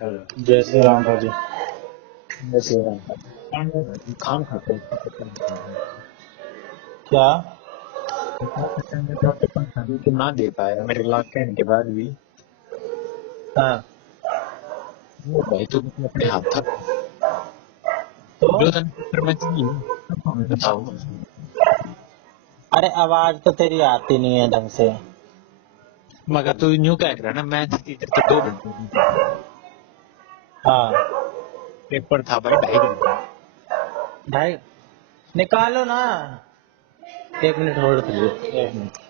Hello. जय श्री राम भाजी। जय श्री राम। खान खाते हैं क्या? खाने तो ना दे पाया मेरे लाख कहने के बाद भी। हाँ वो भाई तो मतलब अपने हाथ था तो जो तन मैं चाहिए मैं बताऊँ। अरे आवाज तो तेरी आती नहीं है ढंग से। मगर तू न्यू कह रहा ना मैथ टीचर तो 2 घंटे की हाँ पेपर था भाई 2.5 घंटे। ढाई निकालो ना। 1 मिनट होल्ड करिए 1 मिनट।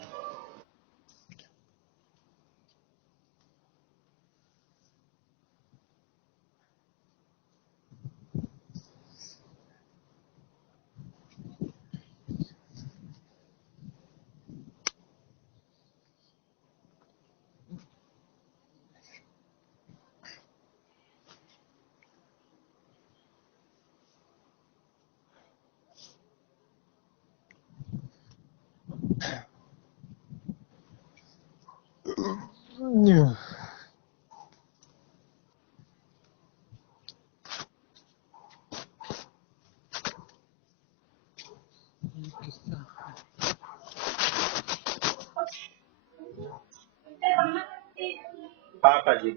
हाँ भाजी।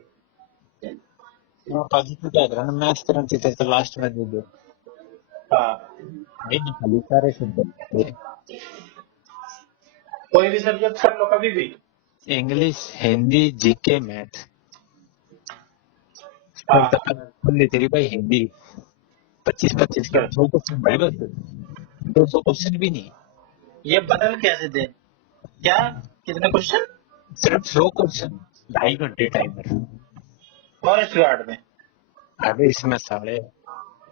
पाजी तू कह रहा ना मैथ करन टीचर तो लास्ट में दे दो हाँ भाई निकाली सारे सब्जेक्ट कोई भी सब्जेक्ट कर लो कभी भी। इंग्लिश हिंदी जीके मैथ हाँ और खुली तेरी भाई हिंदी 25-25 का 100 क्वेश्चन भाई बस 200 क्वेश्चन भी नहीं ये बदल कैसे दे? क्या? कितने क्वेश्चन? सिर्फ 100 क्वेश्चन 2.5 घंटे टाइमर। फॉरेस्ट गार्ड में अबे इसमें साले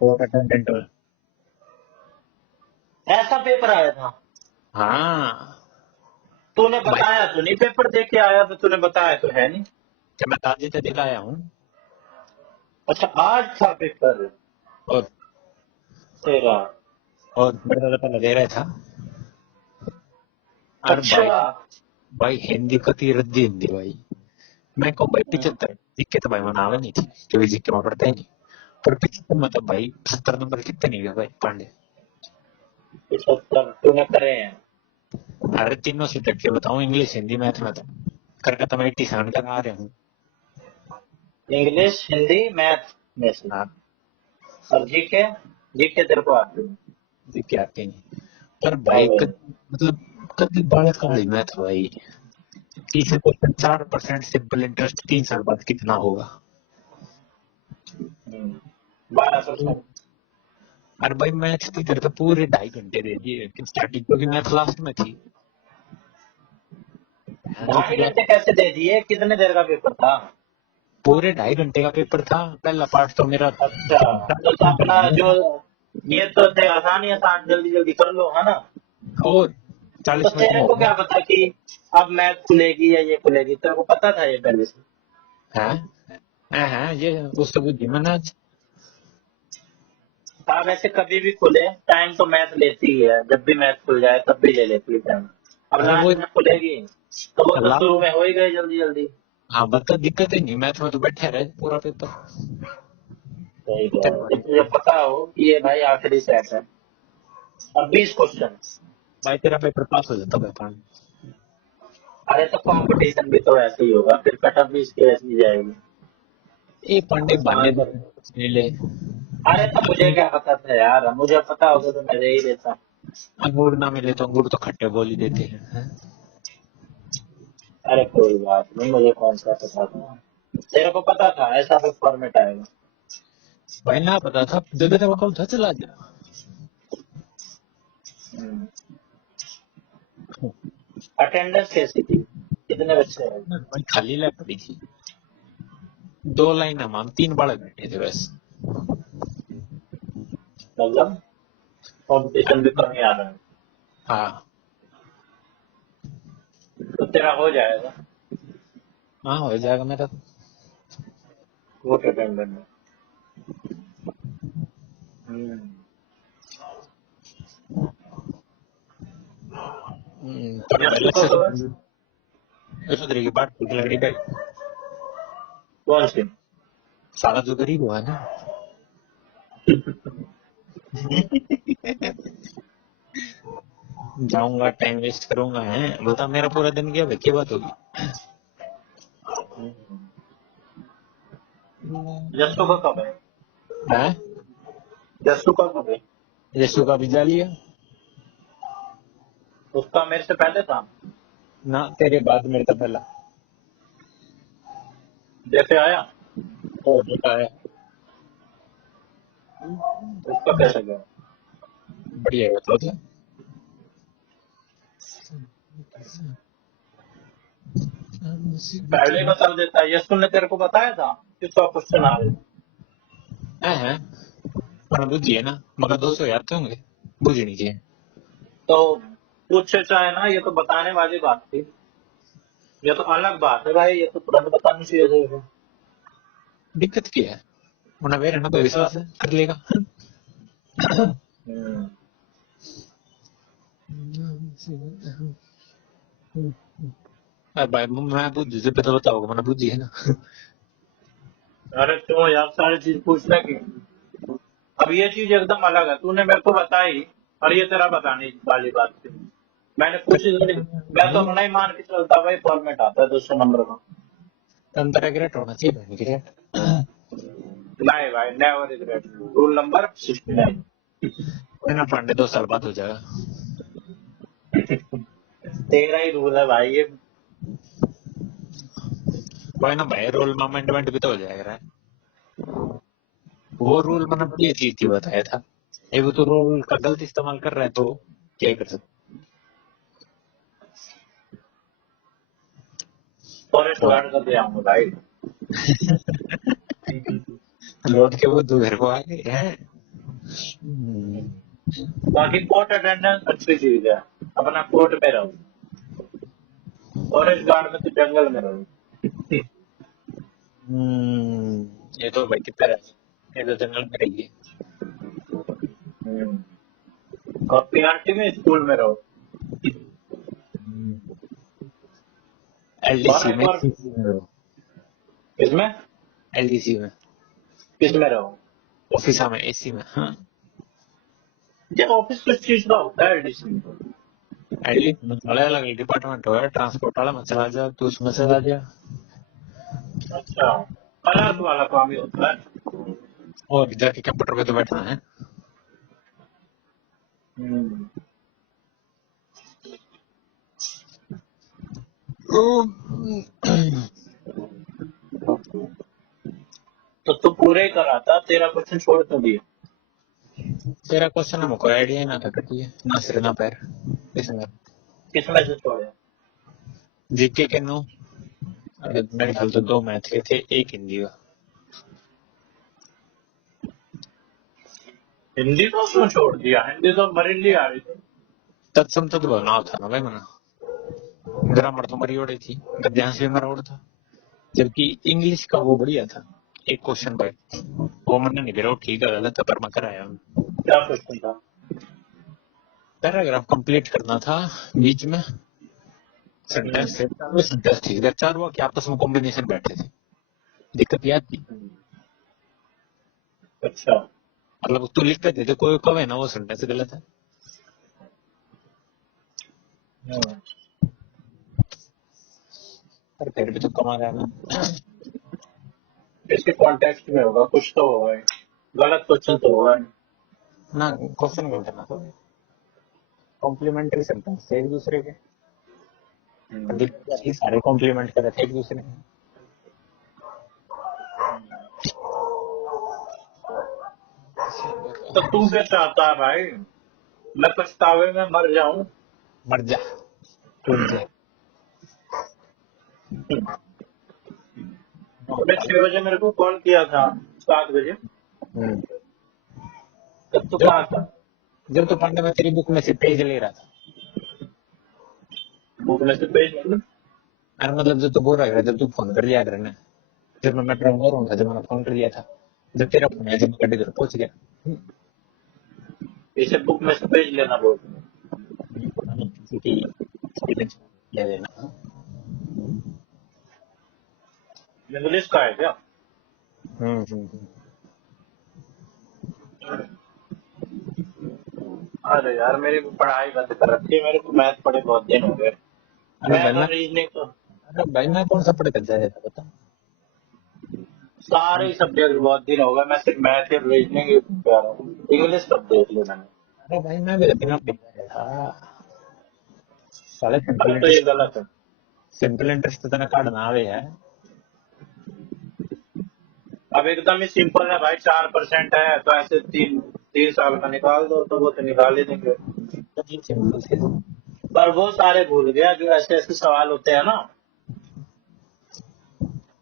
कोर्ट अटेंडेंट ऐसा पेपर आया था? हाँ तूने भाई बताया तो नहीं, पेपर दे के आया तो तूने बताया तो है नहीं। जब मैं ताजे से दिलाया हूँ अच्छा आज था पेपर और तेरा? मेरे दादा पहले दे रहा था। और भाई अच्छा भाई हिंदी का तीर रद्दी हिंदी भाई मैं कहूँ भाई 75 जीके तो भाई मनावे नहीं थी क्योंकि जीके में पढ़ते ही नहीं पर 75 मतलब भाई 70 नंबर कितने नहीं गए भाई पांडे। 75 तूने करे हैं? अरे तीनों से तक के बताऊं इंग्लिश हिंदी मैथ में तो करके तो मैं 87 तक आ रहा हूँ। इंग्लिश हिंदी मैथ में से? हाँ और जीके? जीके तेरे को आती है? जीके आते नहीं पर हाँ भाई भाई। मतलब कभी बालक काली मैथ भाई 4% सिंपल इंटरेस्ट 3 साल बाद कितना होगा। 12%। और भाई मैथ टीचर तो पूरे 2.5 घंटे दे दिए स्टार्टिंग क्योंकि मैथ लास्ट में थी। हाँ, तो 2.5 घंटे कैसे दे दिए? कितने देर का पेपर था? पूरे 2.5 घंटे का पेपर था पहला पार्ट तो मेरा अच्छा तो अपना जो ये तो आसान ही आसान जल्दी जल्दी कर लो है ना। और तो 40 मिनट में तेरे हो को गया। क्या पता कि अब मैथ खुलेगी या ये खुलेगी? तेरे को पता था ये पहले से? है है ये उससे बुद्धि मैंने आज हाँ वैसे कभी भी खुले टाइम तो मैथ लेती ही है, जब भी मैथ खुल जाए तब भी ले लेती है टाइम। अब अरे वो लास्ट में खुलेगी तो वो तो लाल शुरू में हो ही गई जल्दी जल्दी। हाँ बता दिक्कत ही नहीं मैथ में तो बैठे रहे पूरा पेपर। सही कह रहे चल हो, भाई जब तुझे पता हो कि ये भाई आखिरी सेट है। अब 20 क्वेश्चन। भाई तेरा पेपर पास हो जाता भाई। अरे तो कंपटीशन भी तो ऐसे ही होगा, फिर कटअप भी इसकी ऐसी ही जाएगी। ये पांडे बहाने आसान। ले ले अरे तो मुझे क्या पता था यार, मुझे पता होगा तो मैं दे ही देता। अंगूर ना मिले तो अंगूर तो खट्टे बोल ही देते हैं। अरे कोई बात नहीं, मुझे कौन सा पता था? तेरे को पता था ऐसा फिर फॉर्मेट आएगा। भाई ना पता था दे देते वो था चला गया। अटेंडेंस कैसी थी? कितने बच्चे हैं? भाई खाली लैब पड़ी थी 2 लाइन हम 3 बालक बैठे थे बस। मतलब कंपटीशन भी कम ही आ रहा है। हाँ तो तेरा हो जाएगा हाँ हो जाएगा मेरा तो। कोर्ट अटेंडेंट में। हम्म। पर यशु को लक्ष्य खबर? तरह की बात ठीक लग रही भाई। कौन सी? साला जो गरीब हुआ ना। जाऊंगा टाइम वेस्ट करूंगा है, बता मेरा पूरा दिन क्या क्या बात होगी। यशु का कब है? है यशु का कब है? यीशु का वीजा लिया उसका मेरे से पहले था। ना, तेरे बाद मेरे तो पहला। जैसे आया और बेटा है, उसका कैसे गया? बढ़िया है तो। पहले बता देता। यशु ने तेरे को बताया था कि 100 क्वेश्चन आ रहे। है पर बुझिए ना, मगर 200 याद तो होंगे, बुझनी चाहिए। तो पूछे चाहे ना, ये तो बताने वाली बात थी। ये तो अलग बात है भाई, ये तो तुरंत बतानी चाहिए था। दिक्कत क्या है, उन्हें मेरे ना तो विश्वास है कर लेगा। हम्म। अरे भाई मैं बुझ से पता बताओगे, मैंने बुझी है ना। अरे क्यों यार, सारी चीज पूछने की। अब ये चीज एकदम अलग है, तूने मेरे को बताई और ये तेरा बताने वाली बात थी। मैंने पूछी थोड़ी। मैं तो अपना ही मान के चलता भाई, फॉर्मेट आता है 200 नंबर का। अंतरा ग्रेट होना चाहिए बहन के। नहीं भाई, नेवर रिग्रेट। Rule number 69। ना पांडे 2 साल बाद हो जाएगा। तेरा ही रूल है भाई ये। कोई ना भाई, रोल अमेंडमेंट भी तो हो जाएगा। वो रूल मैंने बढ़िया चीज की बताया था, ये वो तो रूल का गलत इस्तेमाल कर रहा है, तो क्या कर सकते। फॉरेस्ट गार्ड का दिया हूँ भाई। लौट के वो दो घर को आ गए हैं। बाकी कोर्ट अटेंडेंस अच्छी चीज है। अपना कोर्ट में रहो। फॉरेस्ट गार्ड में तो जंगल में रहो। ये तो भाई कितना है, ये तो जंगल में रही और पीआरटी में स्कूल में रहो। है। एलडीसी में, और किसमें? एलडीसी में, किसमें रहो? ऑफिस में, एसी में। हाँ, ये ऑफिस किस चीज का होता है एलडीसी में? एलडीसी में अलग अलग डिपार्टमेंट हो है, ट्रांसपोर्ट वाला में चला जा तो उसमें चला जा, अच्छा, अलग वाला काम ही होता है। और जाके कंप्यूटर पे तो बैठना है। हम्म। तो तू पूरे ही करा था, तेरा क्वेश्चन छोड़ तो दिया। तेरा क्वेश्चन हमको आइडिया ना था कटी है ना सिर ना पैर इसमें। किसमें से छोड़े? जीके के नो, मेरे ख्याल तो 2 मैथ के थे, एक हिंदी का। हिंदी तो क्यों छोड़ दिया? हिंदी तो मरिंडी आ रही थी। तत्सम तत्व ना था ना भाई मना, ग्रामर तो मरी ओढ़ी थी, गद्यांश भी मरा ओढ़ था, जबकि इंग्लिश का वो बढ़िया था। एक क्वेश्चन भाई वो मैंने नहीं करा, वो ठीक है गलत है पर मैं कराया। क्या क्वेश्चन था? पैराग्राफ कंप्लीट करना था, बीच में सेंटेंस से सेंटेंस ठीक है, 4 वाक्य आपस में कॉम्बिनेशन बैठे थे, दिक्कत याद थी। अच्छा। मतलब तू लिख देते कोई कवे ना वो सेंटेंस गलत है, पर फिर भी तो कमा रहा है ना। इसके कॉन्टेक्स्ट में होगा कुछ तो होगा ही। गलत क्वेश्चन तो होगा नहीं। ना क्वेश्चन गलत है ना, तो कॉम्प्लीमेंट्री सेंटेंस एक दूसरे के, सारे कॉम्प्लीमेंट कर रहे थे एक दूसरे के। तो तू क्या चाहता है भाई? मैं पछतावे में मर जाऊं? मर जा, टूट जा। आपने 6 बजे मेरे को कॉल किया था, 7 बजे। तब तो कहाँ था? जब तो पढ़ने में तेरी बुक में से पेज ले रहा था, बुक में से पेज मतलब? अरे मतलब जब तू बोल रहा है, जब तू फोन कर लिया करना, जब मैं मेट्रो में रहा था, जब मैंने फोन कर लिया था, जब तेरा फोन आया, जब मैं गड्ढे पहुंच गया। इसे बुक में से पेज लेना बोल। क्या देना, इंग्लिश का है क्या? हम्म। अरे यार मेरी पढ़ाई बंद कर रखी है, मेरे को मैथ पढ़े बहुत दिन हो गए। अरे भाई मैथ मैं और रीजनिंग तो कौन सा पढ़ कर जाया था बता। सारे सब्जेक्ट बहुत दिन हो गए, मैं सिर्फ मैथ और रीजनिंग ही कर रहा हूँ। इंग्लिश सब देख लिया मैंने। अरे भाई मैं भी बिना पढ़ा था साले। अब तो ये गलत है। सिंपल इंटरेस्ट तो तना काटना आवे है। अब एकदम ही सिंपल है भाई, 4% है तो ऐसे 3 3 साल का निकाल दो तो वो तो निकाल ही देंगे। ये सिंपल से पर वो सारे भूल गया जो ऐसे ऐसे सवाल होते हैं ना।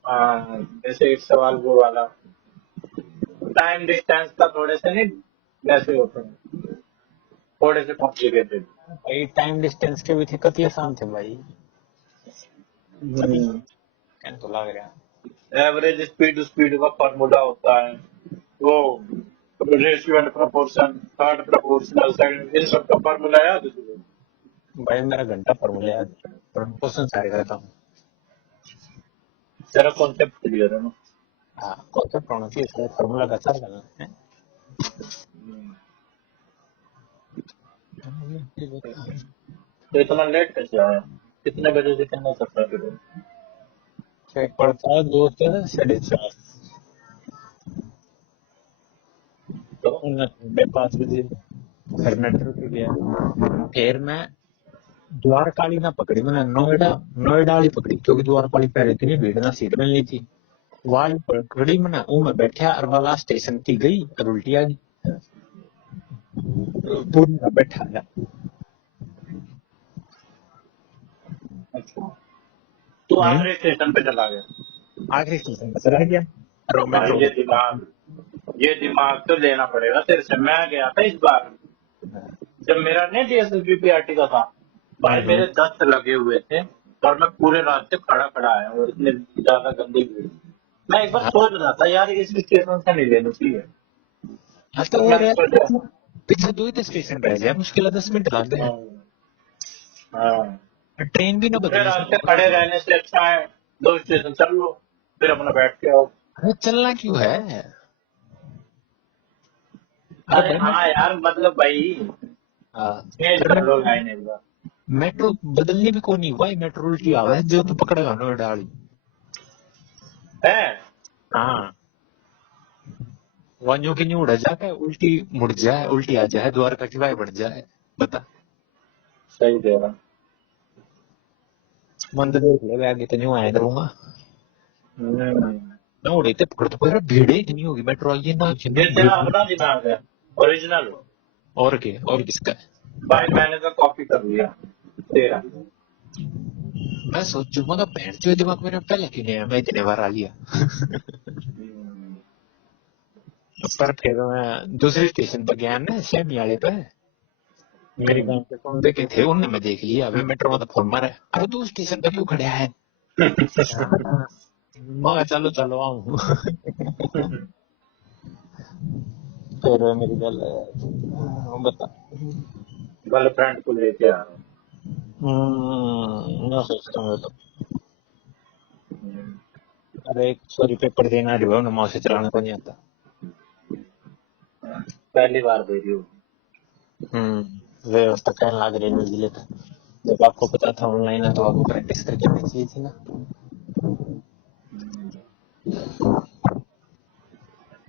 हाँ, जैसे एक सवाल वो वाला टाइम डिस्टेंस का थोड़े से नहीं वैसे होते हैं, थोड़े से कॉम्प्लिकेटेड। भाई टाइम डिस्टेंस के भी थे कति आसान थे भाई। क्या तो लग रहा। एवरेज स्पीड स्पीड का फॉर्मूला होता है वो, ratio and proportion, third proportional, second, इन सब का फॉर्मूला याद है तुझे? भाई मेरा घंटा फॉर्मूला याद है पर क्वेश्चन सारे करता हूँ। तेरा कॉन्सेप्ट क्लियर है ना? हाँ कॉन्सेप्ट होना चाहिए इसका फॉर्मूला का सार करना है। तो इतना लेट कैसे आया? कितने बजे से कितना सफर करो? चेक पड़ता है दोस्त 4:30 तो 5 बजे फिर मेट्रो पे गया। फिर मैं द्वारकाली ना पकड़ी, मैंने नोएडा नोएडा वाली पकड़ी क्योंकि द्वारकाली पहले इतनी भीड़ ना सीट मिलनी थी। वाली पकड़ी मैंने वो मैं बैठा और वाला स्टेशन थी गई और उल्टी आ गई। पूरा बैठा गया। अच्छा, तू आखिरी स्टेशन पे चला गया। आखिरी स्टेशन पर रह गया और वो भाई मेट्रो। ये दिमाग तो लेना पड़ेगा तेरे से। मैं गया था इस बार, जब मेरा नहीं डीएसएलवी पीआरटी का था भाई, मेरे दस्त लगे हुए थे और मैं पूरे रास्ते खड़ा खड़ा आया और इतने ज्यादा गंदी भीड़। मैं एक बार हाँ सोच रहा था यार इस स्टेशन से नहीं लेना चाहिए। हाँ, तो तो वो मैंने सोचा पीछे 2 ही स्टेशन रह गया, मुश्किल है 10 मिनट लग गए। हाँ, ट्रेन भी ना पूरे बदली। रास्ते खड़े रहने से अच्छा है 2 स्टेशन चल लो, फिर अपना बैठ के आओ। अरे चलना क्यों है। अरे अरे भाई मैं हाँ यार, मतलब भाई चेंज फिर कर लो लाइन एक बार। मेट्रो बदलनी भी कौन नहीं हुआ मेट्रो उल्टी आवाज जो तू पकड़ेगा नोएडा वाली। है हाँ वहाँ की न्यू उड़ जाए उल्टी मुड़ जाए उल्टी आ जाए द्वारका की वाई बढ़ जाए बता। सही दे रहा। मन तो देख ले आगे तो न्यू आया करूंगा। हम्म, ना उड़े थे पकड़ तो पूरा भीड़ ही इतनी होगी मेट्रो आई है ना ये जिन्हें तेरा अपना दिमाग है ओरिजिनल। और के और किसका है। भाई मैंने तो कॉपी कर लिया तेरा। मैं सोचूंगा तो पैर जो दिमाग मेरे पहले क्यों नहीं आया, मैं इतने बार आ लिया। पर फिर मैं दूसरे स्टेशन पर गया ना सेमी वाले पे। मेरे गांव के कौन देखे थे उनने मैं देख लिया अभी मेट्रो में तो फोन मारा है, अरे तू स्टेशन पर क्यों खड़ा है। मैं चलो चलो आऊं। फिर मेरी गल बता। गर्लफ्रेंड को लेके आ रहा हूँ। मैं सोचता हूँ तो अरे सॉरी पेपर देना रिवर्व नमाज से चलाने को नहीं आता। पहली बार दे रही हूँ। व्यवस्था करने लग रही है जिले का। जब आपको पता था ऑनलाइन है तो आपको प्रैक्टिस करके आनी चाहिए थी ना।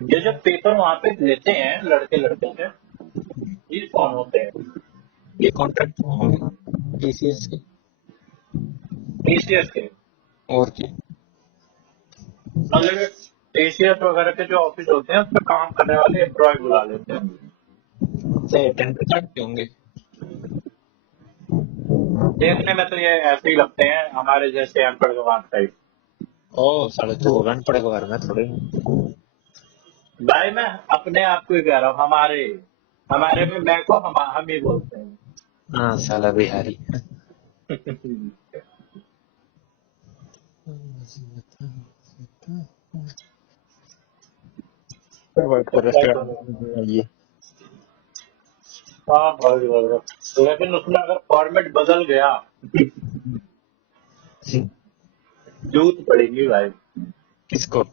ये जब पेपर वहाँ पे लेते हैं लड़के लड़के से, ये कौन होते हैं? ये कॉन्ट्रैक्ट होंगे टीसीएस के टीसीएस के? और क्या। मतलब टीसीएस वगैरह के जो ऑफिस होते हैं उसमें काम करने वाले एम्प्लॉय बुला लेते हैं। चाहे टेंडर काटते होंगे। देखने में तो ये ऐसे ही लगते हैं हमारे जैसे अनपढ़ गवार टाइप। ओ साले तो रन पड़ेगा घर में थोड़े। भाई मैं अपने आप को ही कह रहा हूँ, हमारे हमारे में मैं को हम ही बोलते हैं। हाँ साला बिहारी। ये हाँ भाई भाई। लेकिन उसमें अगर फॉर्मेट बदल गया जूत पड़ेगी भाई। किसको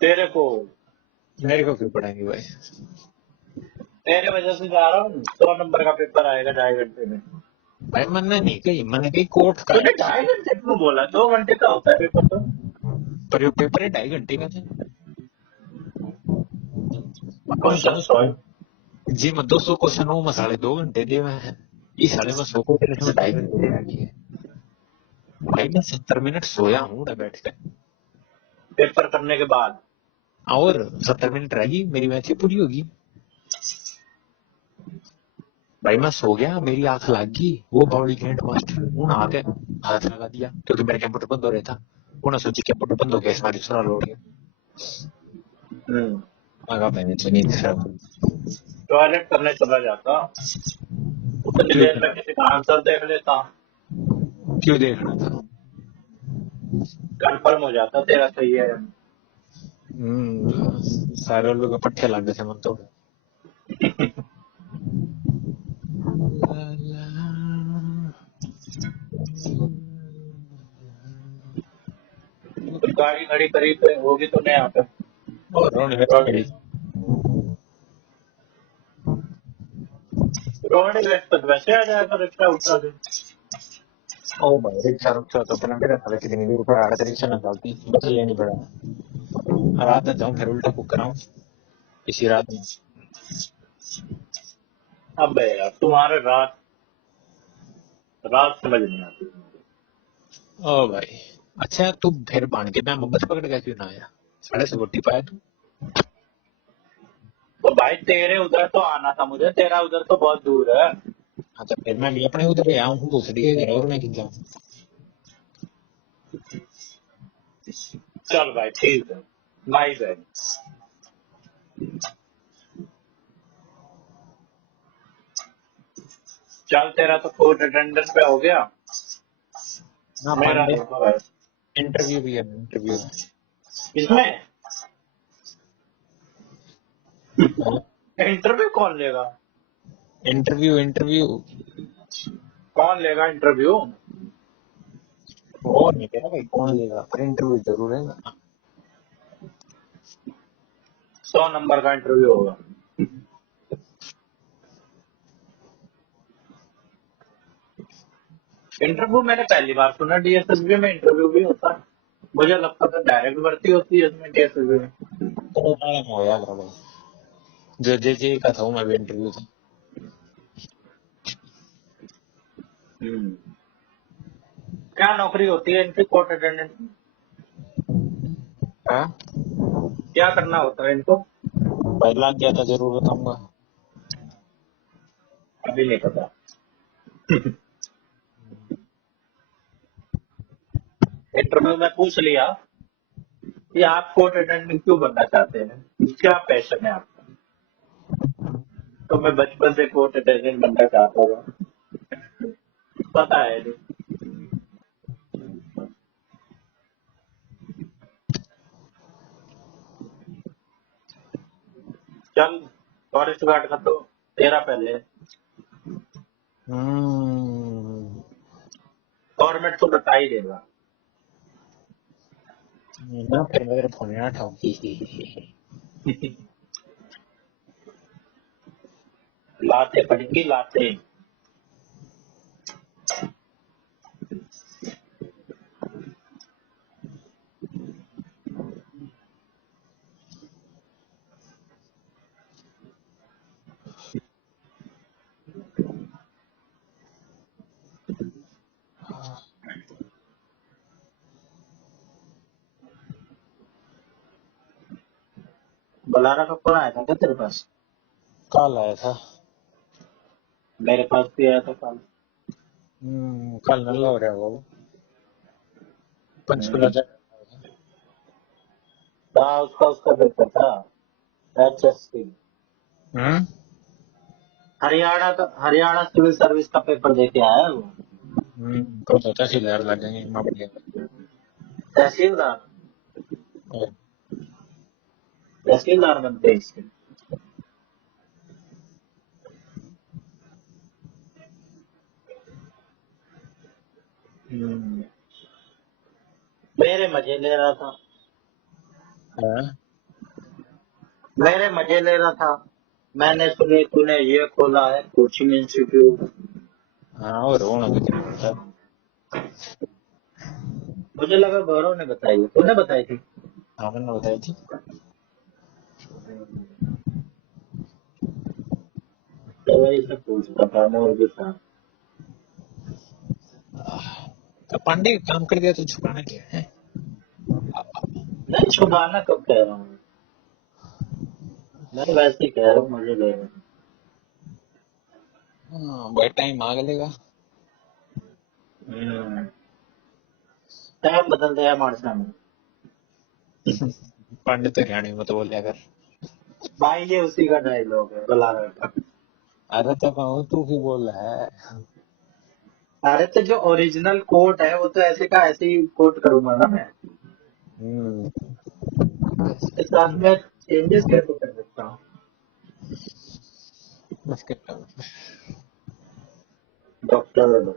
तेरे को, मेरे को क्यों पढ़ाएंगे भाई? तेरे वजह से जा रहा हूँ। 100 नंबर का पेपर आएगा 2.5 घंटे में। भाई मैंने नहीं कही, मैंने कही कोर्ट का तूने है। 2.5 घंटे क्यों बोला? 2 घंटे का होता है पेपर तो। पर ये पेपर है 2.5 घंटे का था। Question solve. जी मैं 200 क्वेश्चन हूँ, मैं 2.5 घंटे दे मैं है। इस साले में 100 को तेरे में 2.5 घंटे दे रखी है। भाई मैं 70 मिनट सोया हूँ उधर बैठ के। पेपर करने के बाद और 70 मिनट रहेगी मेरी मैच ही पूरी होगी। भाई मैं सो गया, मेरी आंख लग गई, वो बॉडी कैंट मास्टर उन आके हाथ लगा दिया क्योंकि मेरा कंप्यूटर बंद हो रहा था। उन्होंने सोची कंप्यूटर बंद हो गया, इसमें दूसरा लोड गया। आगा मैंने सुनी खराब। टॉयलेट करने चला जाता, उतनी क्यों देर में किसी का आंसर देख लेता, क्यों देख रहा था? कंफर्म हो जाता तेरा सही है। सारे लोग के पट्टे लग गए थे मन तो। कुछ गाड़ी खड़ी करी तो होगी तो नहीं यहाँ पे। और रोने में खड़ी। रोहनी गेट पर वैसे आ जाएगा रिक्शा उठा दे। ओ भाई रिक्शा रुक्शा तो अपना मेरा था, कितनी दूर पर आड़ा रिक्शा ना चलती, बस ये नहीं पड़ा। रात में जाऊं फिर उल्टा बुक कराऊं इसी रात में। अब यार तुम्हारे रात रात समझ नहीं आती। ओ भाई अच्छा तू फिर बाण के मैं बस पकड़ के क्यों ना आया? 6:30 पाया तू। तो भाई तेरे उधर तो आना था मुझे, तेरा उधर तो बहुत दूर है। हाँ तो फिर मैं भी अपने उधर आया हूँ दूसरी के घर और मैं क्यों जाऊँ? चल भाई ठीक है, माई बैड। चल तेरा तो कोर्ट अटेंडेंस पे हो गया, हाँ मेरा पांडे नहीं हुआ भाई। इंटरव्यू भी है इंटरव्यू। किसमें? इंटरव्यू कौन लेगा? इंटरव्यू इंटरव्यू कौन लेगा इंटरव्यू? और नहीं कह रहा भाई कौन लेगा, पर इंटरव्यू जरूर है ना। 100 नंबर का इंटरव्यू होगा। इंटरव्यू मैंने पहली बार सुना, डीएसएसबी में इंटरव्यू भी होता है। मुझे लगता था डायरेक्ट भर्ती होती है इसमें डीएसएसबी में। तो हो याद रहा भाई, जो जे का था वो मैं भी इंटरव्यू था। क्या नौकरी होती है इनकी कोर्ट अटेंडेंट में? हाँ क्या करना होता है इनको? भाई लग गया था जरूर बताऊंगा। अभी नहीं पता। इंटरव्यू में पूछ लिया कि आप कोर्ट अटेंडेंट क्यों बनना चाहते हैं, क्या पैशन है आपका? तो मैं बचपन से कोर्ट अटेंडेंट बनना चाहता था, पता है नहीं। चल फॉरेस्ट गार्ड का तो तेरा पहले, हम्म गवर्नमेंट तो बता ही देगा। ना फिर मेरे फोन ना उठाओ। लाते पड़ेंगी लाते। बलारा का फोन आया था क्या तेरे पास? कल आया था। मेरे पास भी आया था कल। कल नल्ला हो रहा होगा वो पंचकुला जा। हाँ उसका उसका पेपर था, एचएससी। हम्म हरियाणा सिविल सर्विस का पेपर दे के आया है वो। तो तहसीलदार लगेंगे माप लिया। तहसीलदार, तहसीलदार बनते हैं इसके। मेरे मजे ले रहा था। हाँ मेरे मजे ले रहा था। मैंने सुनी तूने ये खोला है कोचिंग इंस्टीट्यूट। हाँ और होना भी क्या होता है। मुझे लगा गौरव ने बताई है। तूने बताई थी? हाँ मैंने बताई थी। तो वही सब पूछता था मोर भी था। तो पांडे काम कर दिया तो छुपाना क्या है। नहीं छुपाना कब कह रहा हूँ। मैं वैसे ही कह रहा हूँ मजे ले रहा हूँ। हाँ भाई टाइम आग लेगा। टाइम बदल दिया मानसा में। पांडे तो हरियाणा में तो बोलिया कर। भाई ये उसी का डायलॉग है बलारा का। अरे तो कहूँ तू ही बोल रहा है। अरे तो जो ओरिजिनल कोट है वो तो ऐसे का ऐसे ही कोट करूंगा ना मैं। हम्म। इसके साथ में चेंजेस कैसे कर सकता हूँ? मुश्किल डॉक्टर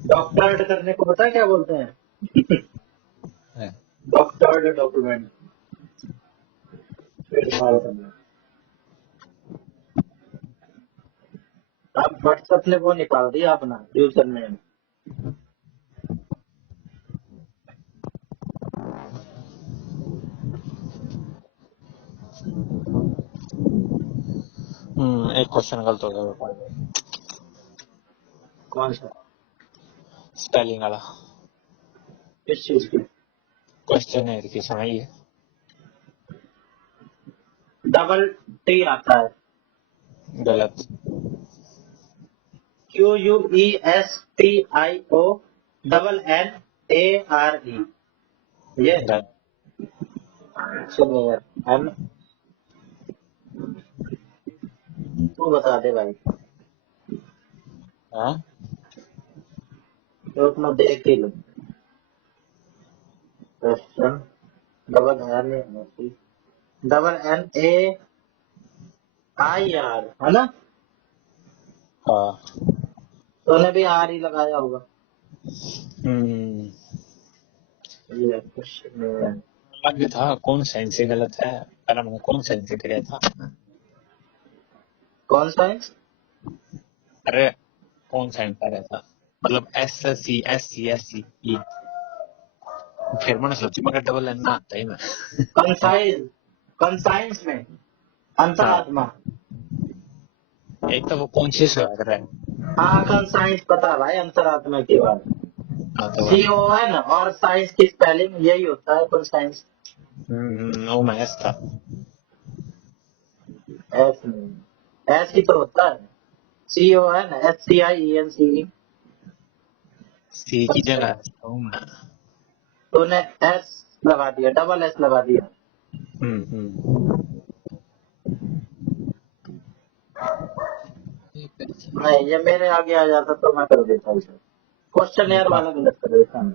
डॉक्टर्ड करने को पता है क्या बोलते हैं? है। डॉक्टर्ड डॉक्यूमेंट इस्तेमाल करना। अब व्हाट्सएप ने वो निकाल दिया अपना यूजर नेम। एक क्वेश्चन गलत हो गया पांडे। कौन सा? स्पेलिंग वाला किस चीज की? क्वेश्चन है कि सुनाइए। डबल टी आता है। गलत। QUESTIO double NARE। ये गलत। चलो यार हम तू बता दे भाई। हाँ तो अपना देख ही लो। Question double N double NAIR है ना? हाँ। तूने भी आर ही लगाया होगा। हम्म। ये क्वेश्चन लग था कौन साइंस से गलत है। पहला मैंने कौन साइंस से किया था। कौन सा है? अरे कौन साइंस कर रहा था मतलब SC SC फिर मैंने सोचा मगर डबल एन ना आता ही मैं। कंसाइज कंसाइंस में हाँ अंतरात्मा। एक तो वो कॉन्शियस लग रहा है। हाँ कंसाइंस पता है भाई अंतरात्मा की बात। हाँ तो CON और साइंस की स्पेलिंग यही होता है कंसाइंस। वो मैथ्स था। एस नहीं एस ही तो होता है। CONSCIENC। सी की जगह हूँ मैं। तूने एस लगा दिया डबल एस लगा दिया। हम्म। नहीं ये मेरे आगे आ जाता तो मैं कर देता उसे। क्वेश्चन यार वाला गलत कर देता मैं।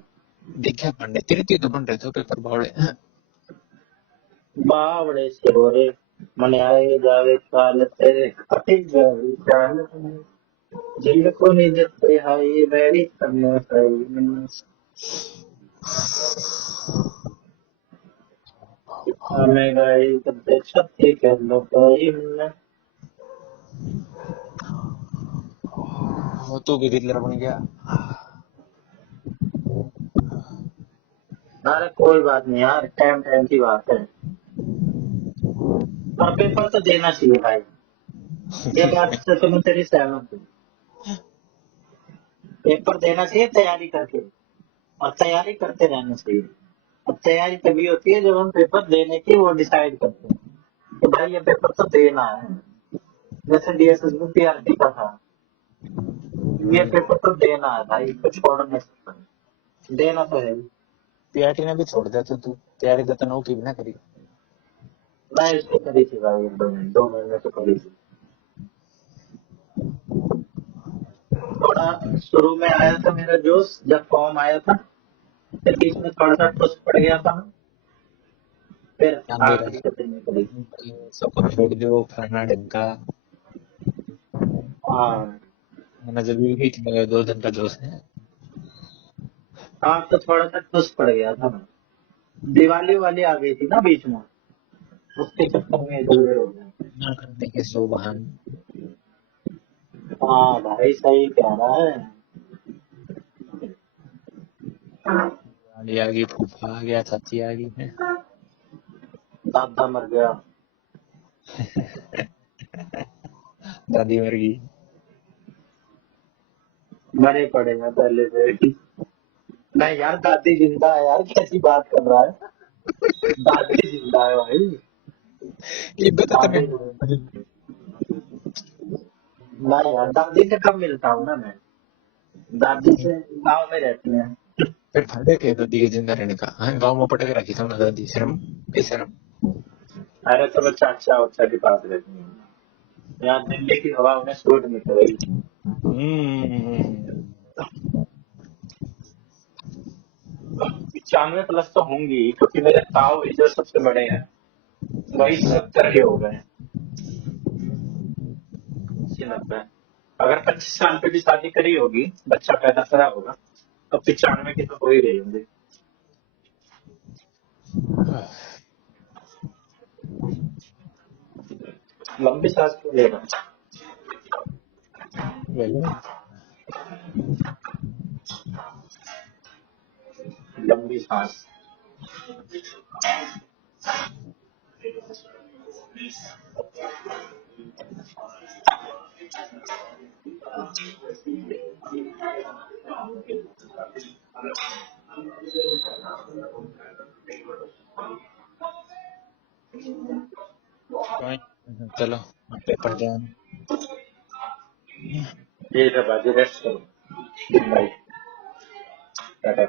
देखा पांडे तेरे तो तो बन रहे थे पेपर भावड़े। बावड़े से हो रे मन आए जावे काल तेरे कटे जावे चाल जिल को निजत पे हाय मेरी करना सही। हमें गई करते छत्ती कर लो कोई न। वो तो भी हिटलर बन गया। अरे कोई बात नहीं यार टाइम टाइम की बात है। पर पेपर तो देना चाहिए भाई। ये बात से तो मैं तेरी सहमत हूँ। पेपर देना चाहिए तैयारी करके और तैयारी करते रहना चाहिए। अब तैयारी तभी होती है जब हम पेपर देने की वो डिसाइड करते हैं कि भाई ये पेपर तो देना है। जैसे DSSB PRT का था। ये पेपर तो देना है भाई इसको छोड़ नहीं सकता। देना तो है ही। पीआरटी ने भी छोड़ दिया तो तू तैयारी तो तनव की भी ना करी। मैं इसको करी थी भाई 2 महीने तो करी थी। थोड़ा शुरू में आया था मेरा जोश जब फॉर्म आया था। फिर बीच में थोड़ा सा ठुस पड़ गया था। फिर ध्यान दे आखिरी रहा तक नहीं करी। है सबको छोड़ दो फलाना ढंका। हाँ मैंने जब भी 2 दिन का जोश है। हाँ तो थोड़ा सा ठुस पड़ गया था। दिवाली वाली आ गई थी ना बीच में। उसके चक्कर में दूर हो गए। ना करने के सो बहाने। हाँ भाई सही कह रहा है। आ गई, फूफा आ गया, चाची आ गई है। दादा मर गया। दादी मर गई। मरे पड़े हैं पहले से। नहीं यार दादी जिंदा है यार, कैसी बात कर रहा है। दादी जिंदा है भाई। ये बता दादी तुम्हें। नहीं यार दादी से कम मिलता हूँ ना मैं। दादी से गाँव में रहती है। फिर फायदा क्या है दादी के जिंदा रहने का? हाँ, गाँव में पटक रखी था ना दादी, शर्म बेशरम। अरे तो मैं चाचा उच्चा के पास रहती हूँ। यहाँ दिल्ली की हवा उन्हें सूट नहीं करेगी। हम्म। 95+ तो होंगी क्योंकि मेरे ताऊ जो सबसे बड़े हैं वही 70 के हो गए हैं। 80-90। अगर 25 साल पे भी शादी करी होगी, बच्चा पैदा करा होगा, तो 95 की तो हो ही रही होंगी। लंबी सांस क्यों लेना। लंबी सांस। चलो पेपर जान। ये सब आज रेस्ट करो। Good night. टाटा।